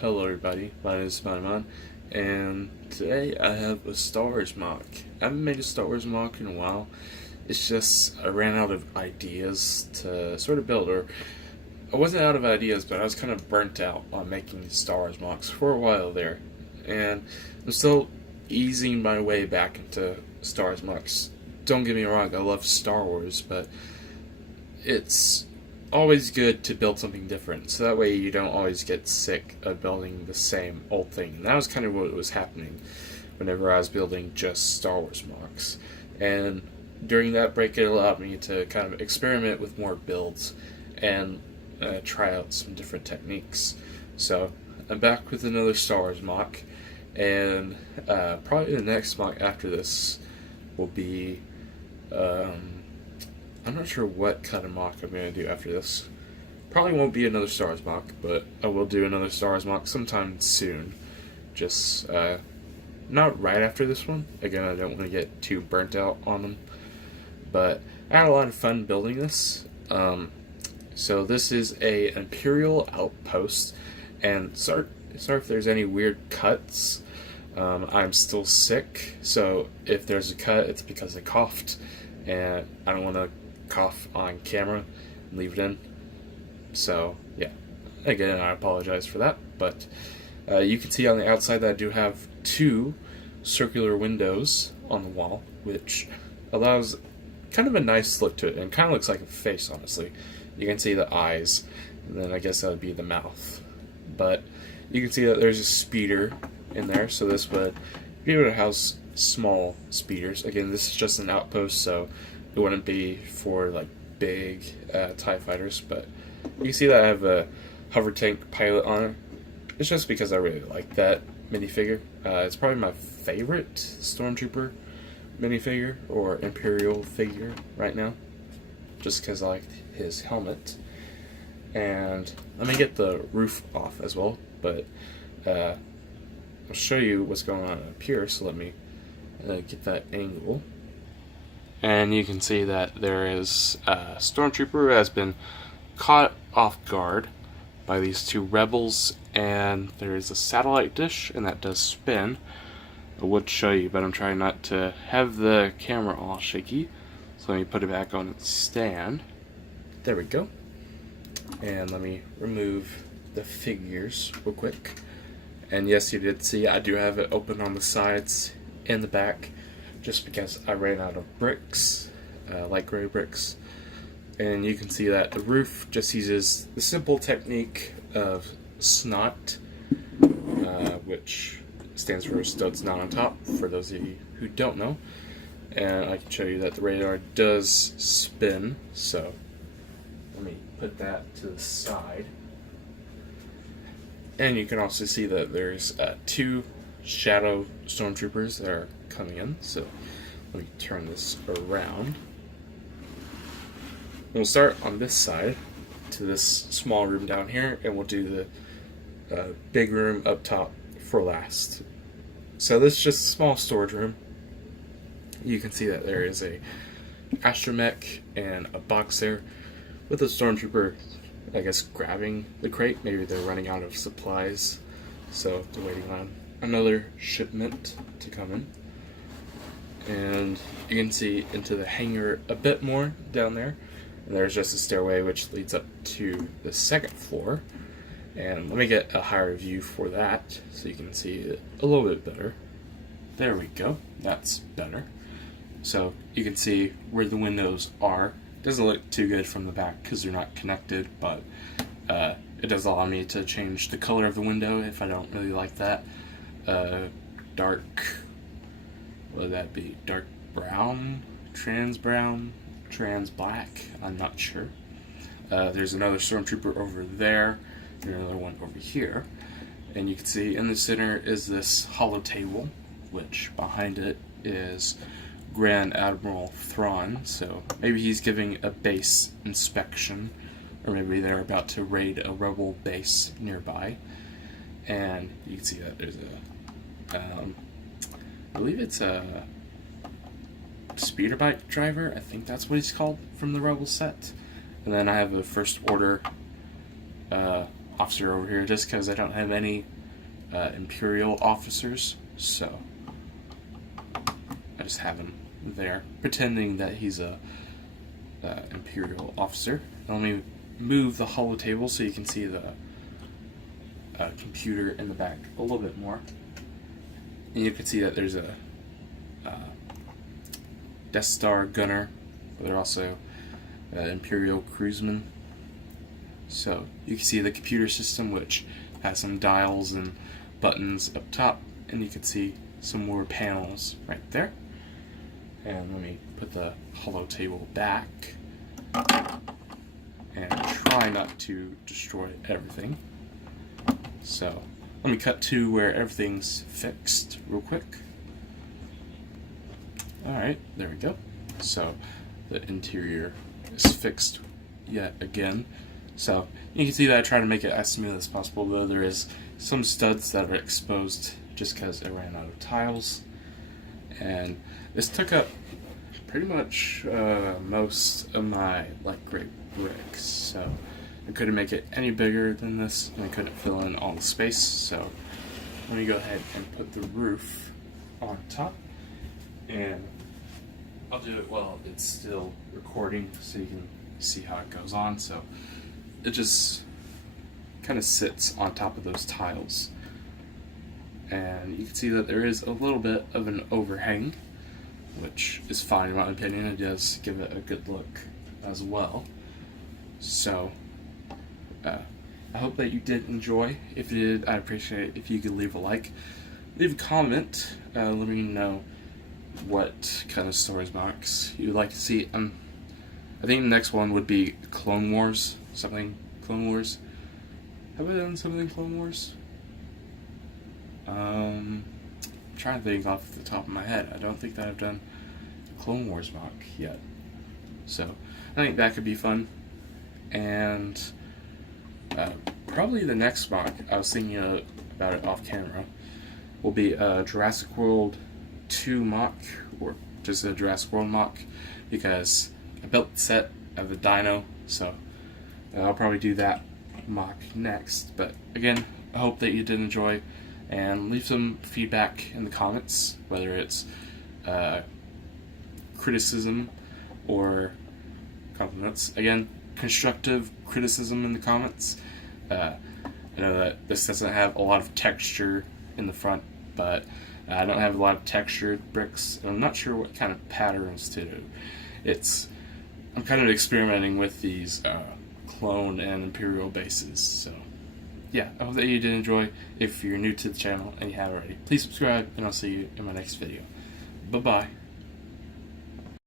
Hello everybody, my name is Spider-Man, and today I have a Star Wars MOC. I haven't made a Star Wars MOC in a while. It's just I ran out of ideas to sort of build, or I wasn't out of ideas, but I was kind of burnt out on making Star Wars MOCs for a while there. And I'm still easing my way back into Star Wars MOCs. Don't get me wrong, I love Star Wars, but it's always good to build something different, so that way you don't always get sick of building the same old thing. And that was kind of what was happening whenever I was building just Star Wars MOCs. And during that break, it allowed me to kind of experiment with more builds and try out some different techniques. So I'm back with another Star Wars MOC, and probably the next MOC after this will be I'm not sure what kind of MOC I'm going to do after this. Probably won't be another Star Wars MOC, but I will do another Star Wars MOC sometime soon. Just not right after this one. Again, I don't want to get too burnt out on them. But I had a lot of fun building this. So this is a Imperial Outpost, and sorry if there's any weird cuts. I'm still sick, so if there's a cut, it's because I coughed, and I don't want to cough on camera and leave it in. So yeah, again, I apologize for that, but you can see on the outside that I do have two circular windows on the wall, which allows kind of a nice look to it, and kind of looks like a face, honestly. You can see the eyes, and then I guess that would be the mouth. But you can see that there's a speeder in there, so this would be able to house small speeders. Again, this is just an outpost, so it wouldn't be for like big TIE fighters, but you can see that I have a hover tank pilot on it. It's just because I really like that minifigure. It's probably my favorite Stormtrooper minifigure or Imperial figure right now, just because I like his helmet. And let me get the roof off as well, but I'll show you what's going on up here, so let me get that angle. And you can see that there is a Stormtrooper who has been caught off guard by these two rebels, and there is a satellite dish, and that does spin. I would show you, but I'm trying not to have the camera all shaky, so let me put it back on its stand. There we go. And let me remove the figures real quick. And yes, you did see I do have it open on the sides and the back, just because I ran out of bricks, light gray bricks. And you can see that the roof just uses the simple technique of SNOT, which stands for studs not on top, for those of you who don't know. And I can show you that the radar does spin, so let me put that to the side. And you can also see that there's two shadow stormtroopers that are coming in, so let me turn this around. We'll start on this side to this small room down here, and we'll do the big room up top for last. So this is just a small storage room. You can see that there is a astromech and a box there with a stormtrooper, I guess, grabbing the crate. Maybe they're running out of supplies, so they're waiting on another shipment to come in. And you can see into the hangar a bit more down there, and there's just a stairway which leads up to the second floor. And let me get a higher view for that so you can see it a little bit better. There we go, that's better. So you can see where the windows are. Doesn't look too good from the back because they're not connected, but it does allow me to change the color of the window if I don't really like that. Dark, what would that be? Dark brown, trans black, I'm not sure. There's another stormtrooper over there, and another one over here. And you can see in the center is this hollow table, which behind it is Grand Admiral Thrawn, so maybe he's giving a base inspection, or maybe they're about to raid a rebel base nearby. And you can see that there's a, I believe it's a speeder bike driver, I think that's what he's called from the rebel set. And then I have a First Order officer over here just because I don't have any Imperial officers, so I just have him there, pretending that he's a Imperial officer. Let me move the holo table so you can see the computer in the back a little bit more. And you can see that there's a Death Star gunner, but they're also Imperial cruisemen. So you can see the computer system, which has some dials and buttons up top, and you can see some more panels right there. And let me put the holo table back and try not to destroy everything. So let me cut to where everything's fixed real quick. Alright, there we go. So the interior is fixed yet again. So you can see that I try to make it as smooth as possible, though there is some studs that are exposed just because it ran out of tiles. And this took up pretty much most of my light gray bricks, so I couldn't make it any bigger than this, and I couldn't fill in all the space. So let me go ahead and put the roof on top, and I'll do it while it's still recording so you can see how it goes on. So it just kind of sits on top of those tiles, and you can see that there is a little bit of an overhang, which is fine in my opinion. It does give it a good look as well. So I hope that you did enjoy. If you did, I'd appreciate it if you could leave a like, leave a comment, let me know what kind of stories box you'd like to see. I think the next one would be Clone Wars. Clone Wars. Have I done something Clone Wars? I'm trying to think off the top of my head. I don't think that I've done Clone Wars mock yet. So I think that could be fun. And probably the next mock, I was thinking about it off camera, will be a Jurassic World 2 mock, or just a Jurassic World mock, because I built the set of the dino, so I'll probably do that mock next. But again, I hope that you did enjoy, and leave some feedback in the comments, whether it's criticism or compliments. Again, constructive criticism in the comments. I know that this doesn't have a lot of texture in the front, but I don't have a lot of textured bricks, and I'm not sure what kind of patterns to do. I'm kind of experimenting with these clone and Imperial bases, so yeah, I hope that you did enjoy. If you're new to the channel and you haven't already, please subscribe, and I'll see you in my next video. Bye-bye.